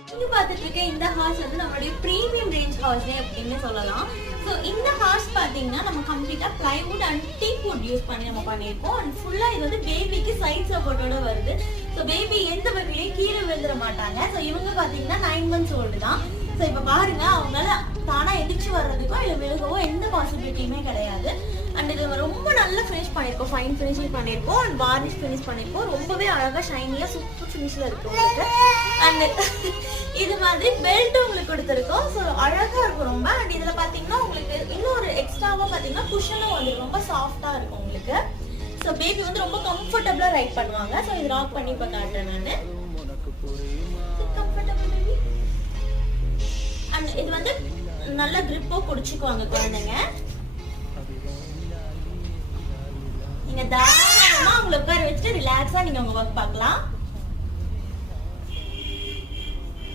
நீங்க பார்த்துட்டு இருக்க இந்த ஹார்ஸ் வந்து நம்மளுடைய பிரீமியம் ரேஞ்ச் ஹார்ஸ் அப்படின்னு சொல்லலாம். ஸோ இந்த ஹார்ஸ் பார்த்தீங்கன்னா நம்ம கம்ப்ளீட்டா பிளைவுட் அண்ட் டீக் வுட் யூஸ் பண்ணி நம்ம பண்ணியிருக்கோம். அண்ட் ஃபுல்லா இது வந்து பேபிக்கு சைட் சப்போர்ட்டோட வருது. ஸோ பேபி எந்த வகையிலையும் கீழே விழுந்துட மாட்டாங்க. ஸோ இவங்க பார்த்தீங்கன்னா 9 months ஓல்டு தான். ஸோ இப்போ பாருங்க, அவங்களால தானா எதிர்ச்சி வர்றதுக்கோ இல்லை விழுகவோ எந்த பாசிபிலிட்டியுமே கிடையாது. அண்ட் இது ரொம்ப நல்லா ஃபினிஷ் பண்ணியிருக்கோம், ஃபைன் ஃபினிஷிங் பண்ணியிருக்கோம் அண்ட் வார்னிஷ் ஃபினிஷ் பண்ணியிருக்கோம். ரொம்பவே அழகாக ஷைனியாக சூப்பர் ஃபினிஷில் இருக்கு உங்களுக்கு. அண்ட் இது மாதிரி பெல்ட் உங்களுக்கு கொடுத்துருக்கோம். ஸோ அழகாக இருக்கும் ரொம்ப. அண்ட் இதில் பார்த்தீங்கன்னா உங்களுக்கு இன்னொரு எக்ஸ்ட்ராவாக பார்த்தீங்கன்னா குஷனும் வந்து ரொம்ப சாஃப்டாக இருக்கும் உங்களுக்கு. ஸோ பேபி வந்து ரொம்ப கம்ஃபர்டபுளாக ரைட் பண்ணுவாங்க. ஸோ இது ராக் பண்ணி இப்போ காட்டுறேன் நான். அண்ட் இது வந்து நல்ல கிரிப்போ பிடிச்சிக்குவாங்க குழந்தைங்க. நீங்க தாராளமா உங்களை உட்கார வச்சுட்டு ரிலாக்ஸா நீங்க உங்க ஒர்க் பார்க்கலாம்.